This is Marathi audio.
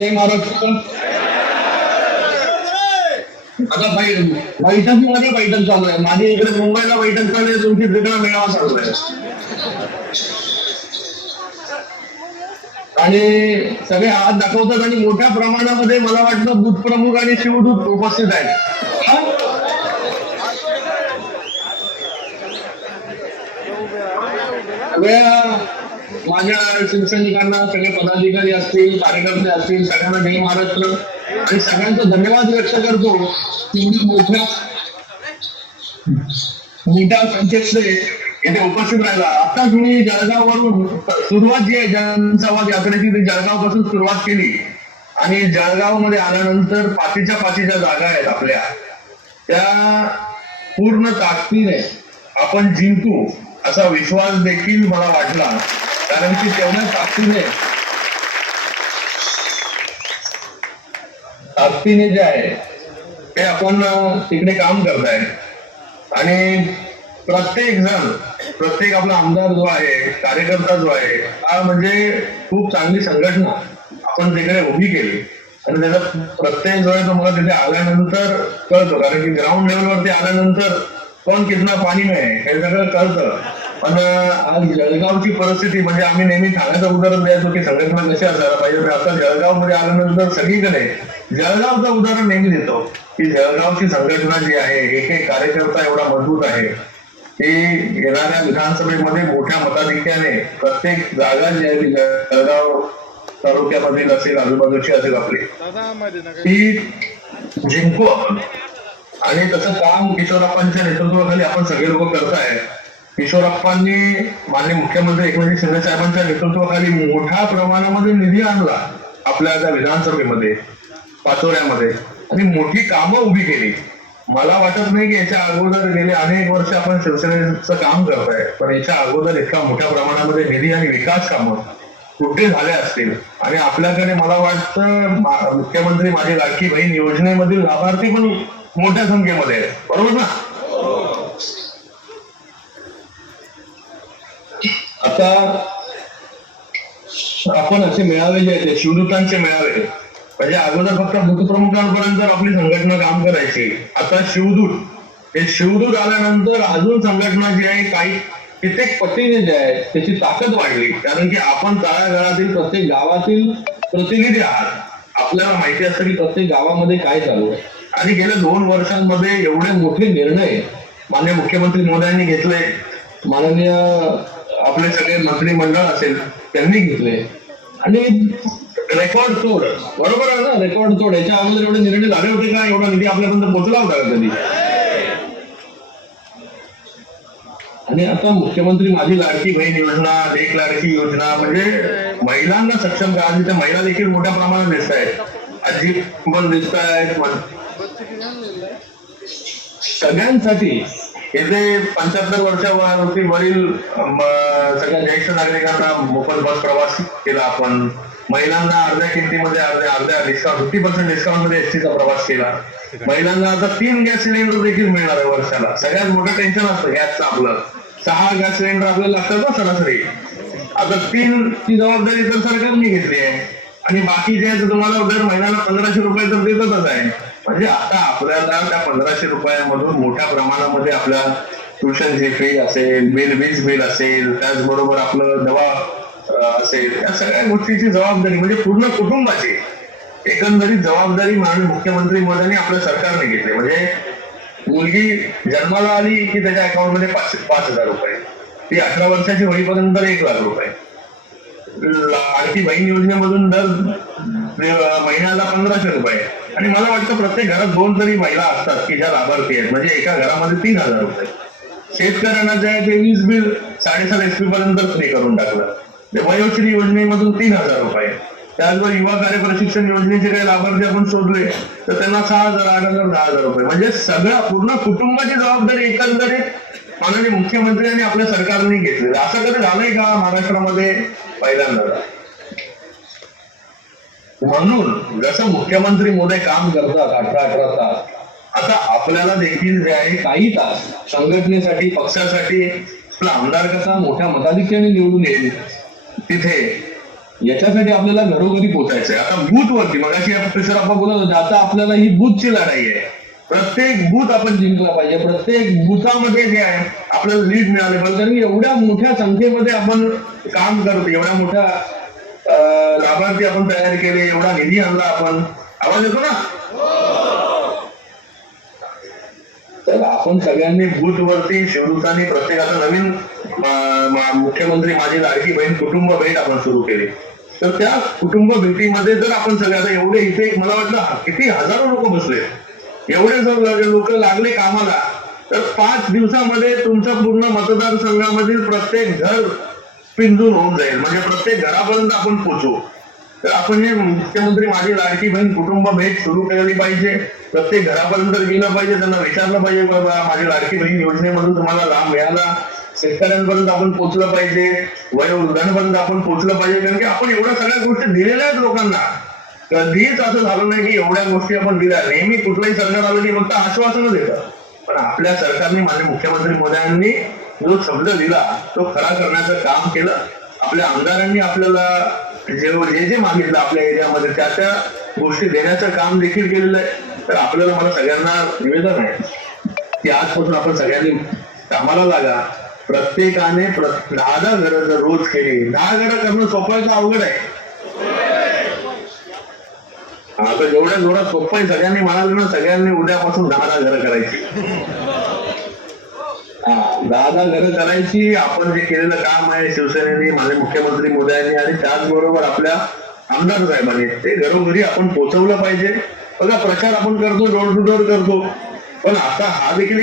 जय आता बैठकीमध्ये बैठक चालू आहे. माझी इकडे मुंबईला बैठक चालू आहे तुमची तिकडे मेळावा चालू आहे. आणि सगळे हात दाखवतात आणि मोठ्या प्रमाणामध्ये मला वाटतं दूध प्रमुख आणि शिवदूत उपस्थित आहेत. सगळ्या माझ्या शिवसैनिकांना सगळे पदाधिकारी असतील कार्यकर्ते असतील सगळ्यांना जय महाराष्ट्र. आणि सगळ्यांचा धन्यवाद व्यक्त करतो. तुम्ही मोठ्या मोठ्या संख्येतले इथे उपस्थित राहिला. आता तुम्ही जळगाववरून सुरुवात जी आहे जनसंवाद यात्रेची ती जळगावपासून सुरुवात केली. आणि जळगावमध्ये आल्यानंतर पाचीच्या पाचीच्या जागा आहेत आपल्या. त्या पूर्ण ताकदीने आपण जिंकू असा विश्वास देखील मला वाटला. कारण की तेवढ्या ताकदीने ताकदीने जे आहे ते आपण तिकडे काम करताय. आणि प्रत्येक जण प्रत्येक आपला आमदार जो आहे कार्यकर्ता जो आहे हा म्हणजे खूप चांगली संघटना आपण तिकडे उभी केली. आणि त्याचा प्रत्येक जो आहे तो मला तिथे आल्यानंतर कळतो. कारण की ग्राउंड लेवलवरती आल्यानंतर कोण कितना पाणी नाही हे सगळं कळतं. पण आज जळगावची परिस्थिती म्हणजे आम्ही नेहमी ठाण्याचं उदाहरण द्यायचो की संघटना कशी असायला पाहिजे. आता जळगावमध्ये आल्यानंतर सगळीकडे जळगावचं उदाहरण नेहमी देतो की जळगावची संघटना जी आहे एक एक कार्यकर्ता एवढा मजबूत आहे की येणाऱ्या विधानसभेमध्ये मोठ्या मताधिक्याने प्रत्येक जागा जी आहे ती जळगाव तालुक्यामधील असेल आजूबाजूची असेल आपली. ती जिंकू आपण. आणि तसं काम किशोरप्पांच्या नेतृत्वाखाली आपण सगळे लोक करताय किशोरप्पांनी माननीय मुख्यमंत्री एकनाथ शिंदे साहेबांच्या नेतृत्वाखाली मोठ्या प्रमाणामध्ये निधी आणला आपल्या त्या विधानसभेमध्ये पाचोऱ्यामध्ये. आणि मोठी कामं उभी केली. मला वाटत नाही की याच्या अगोदर गेले अनेक वर्ष आपण शिवसेनेचं काम करतोय पण याच्या अगोदर इतका मोठ्या प्रमाणामध्ये निधी आणि विकास कामं कुठे झाले असतील? आणि आपल्याकडे मला वाटतं मुख्यमंत्री माझी लाडकी बहीण योजनेमधील लाभार्थी पण मोठ्या संख्येमध्ये आहेत. बरोबर ना? आता आपण असे मेळावे जे आहेत शिवदूतांचे मेळावे म्हणजे अगोदर फक्त बुथप्रमुखांपर्यंत आपली संघटना काम करायची. आता शिवदूत. हे शिवदूत आल्यानंतर अजून संघटना जी आहे काही कित्येक पटीने जे आहे त्याची ताकद वाढली. कारण की आपण तळागाळातील प्रत्येक गावातील प्रतिनिधी आहात. आपल्याला माहिती असतं की प्रत्येक गावामध्ये काय चालू आहे. आणि गेल्या दोन वर्षांमध्ये एवढे मोठे निर्णय माननीय मुख्यमंत्री मोदयांनी घेतले. माननीय आपले सगळे मंत्रिमंडळ असेल त्यांनी घेतले. आणि रेकॉर्ड तोड बरोबर आहे ना? रेकॉर्ड तोड याच्या अगोदर एवढे निर्णय झाले होते का? एवढा निधी आपल्यापर्यंत पोहोचला होता का कधी? आणि आता मुख्यमंत्री माझी लाडकी बहीण योजना एक लाडकी योजना म्हणजे महिलांना सक्षम करा. त्या महिला देखील मोठ्या प्रमाणात दिसत आहेत. आजी पण दिसत आहेत. सगळ्यांसाठी येथे पंच्याहत्तर वर्षावरती वरील सगळ्या ज्येष्ठ नागरिकांना मोफत बस प्रवास केला आपण. महिलांना अर्ध्या किमतीमध्ये अर्ध्या अर्ध्या डिस्काउंट फिफ्टी पर्सेंट डिस्काउंटमध्ये एसटीचा प्रवास केला. महिलांना आता तीन गॅस सिलेंडर देखील मिळणार आहे वर्षाला. सगळ्यात मोठं टेन्शन असतं गॅसचं आपलं. सहा गॅस सिलेंडर आपल्याला लागतात ना सरासरी. आता तीन ची जबाबदारी तर सरकारने घेतली आहे. आणि बाकी जे आहे तुम्हाला दर महिन्याला पंधराशे रुपये तर देतच आहे. म्हणजे आता आपल्याला त्या पंधराशे रुपयामधून मोठ्या प्रमाणामध्ये आपल्या ट्युशनची फी असेल बिल वीज बिल असेल त्याचबरोबर आपलं दवा असेल या सगळ्या गोष्टीची जबाबदारी म्हणजे पूर्ण कुटुंबाची एकंदरीत जबाबदारी माननीय मुख्यमंत्री मोदयांनी आपल्या सरकारने घेतली. म्हणजे मुलगी जन्माला आली की त्याच्या अकाउंटमध्ये पाच पाच हजार रुपये. ती अठरा वर्षाची होईपर्यंत एक लाख रुपये. आणखी बहीण योजनेमधून दर महिन्याला पंधराशे रुपये. आणि मला वाटतं प्रत्येक घरात दोन तरी महिला असतात की ज्या लाभार्थी आहेत. म्हणजे एका घरामध्ये तीन हजार रुपये. शेतकऱ्यांना जे आहे ते वीज बिल साडेसात एस पी पर्यंत फ्री करून टाकलं. ते वयोश्री योजनेमधून तीन हजार रुपये. त्याचबरोबर युवा कार्य प्रशिक्षण योजनेचे काही लाभार्थी आपण शोधले तर त्यांना सहा हजार आठ हजार दहा हजार रुपये. म्हणजे सगळं पूर्ण कुटुंबाची जबाबदारी एकंदरीत माननीय मुख्यमंत्र्यांनी आपल्या सरकारने घेतली असं कधी झालंय का महाराष्ट्रामध्ये पहिल्यांदा म्हणून जसं मुख्यमंत्री मोदी काम करतात अठरा अठरा तास आता आपल्याला देखील जे आहे काही तास संघटनेसाठी पक्षासाठी आपला आमदार कसा मोठ्या मताधिक्याने निवडून येईल तिथे याच्यासाठी आपल्याला घरोघरी पोचायचंय आहे. आता बूथ वरती मग अशी प्रेशर आपण बोलत होते आता आपल्याला ही बूथची लढाई आहे. प्रत्येक बूथ आपण जिंकला पाहिजे प्रत्येक बुथामध्ये जे आहे आपल्याला लीड मिळाले पाहिजे. कारण एवढ्या मोठ्या संख्येमध्ये आपण काम करतो एवढ्या मोठ्या लाभार्थी आपण तयार केले एवढा निधी आणला आपण. आवाज येतो ना? तर आपण सगळ्यांनी बूथवरती शिवदूतांनी प्रत्येकाचा नवीन मुख्यमंत्री माझी लाडकी बहीण कुटुंब भेट आपण सुरू केली. तर त्या कुटुंब भेटीमध्ये जर आपण सगळे आता एवढे इथे मला वाटलं किती हजारो लोक बसले. एवढे जर लोक लागले कामाला तर पाच दिवसामध्ये तुमच्या पूर्ण मतदारसंघामधील प्रत्येक घर पिंजून होऊन जाईल. म्हणजे प्रत्येक घरापर्यंत आपण पोचू. तर आपण हे मुख्यमंत्री माझी लाडकी बहीण कुटुंब भेट सुरू केली पाहिजे. प्रत्येक घरापर्यंत गेलं पाहिजे त्यांना विचारलं पाहिजे बाबा माझी लाडकी बहीण योजनेमधून तुम्हाला लाभ मिळाला. शेतकऱ्यांपर्यंत आपण पोचलं पाहिजे. वयोवृद्धांपर्यंत आपण पोचलं पाहिजे. कारण की आपण एवढ्या सगळ्या गोष्टी दिलेल्या आहेत लोकांना. कधीच असं झालं नाही की एवढ्या गोष्टी आपण दिल्या. नेहमी कुठलंही सरकार आलं की फक्त आश्वासनं देतं पण आपल्या सरकारने माननीय मुख्यमंत्री मोदयांनी जो शब्द दिला तो खरा करण्याचं काम केलं. आपल्या आमदारांनी आपल्याला जे जे जे मागितलं आपल्या एरियामध्ये त्या त्या गोष्टी देण्याचं काम देखील केलेलं आहे. तर आपल्याला मला सगळ्यांना निवेदन आहे की आजपासून आपण सगळ्यांनी कामाला लागा. प्रत्येकाने दहा दहा घरं जर रोज केली दहा घरं करणं सोपायचं अवघड आहे. आता जेवढ्या जेवढा सोपं आहे सगळ्यांनी म्हणाल ना सगळ्यांनी उद्यापासून दहा दहा घरं करायची. हा, दहा दहा घरं करायची आपण जे केलेलं काम आहे शिवसेनेने माझ्या मुख्यमंत्री मोदयांनी आणि त्याचबरोबर आपल्या आमदार साहेबांनी ते घरोघरी आपण पोहोचवलं पाहिजे. बघा प्रचार आपण करतो डोर टू डोर करतो. पण आता हा देखील एक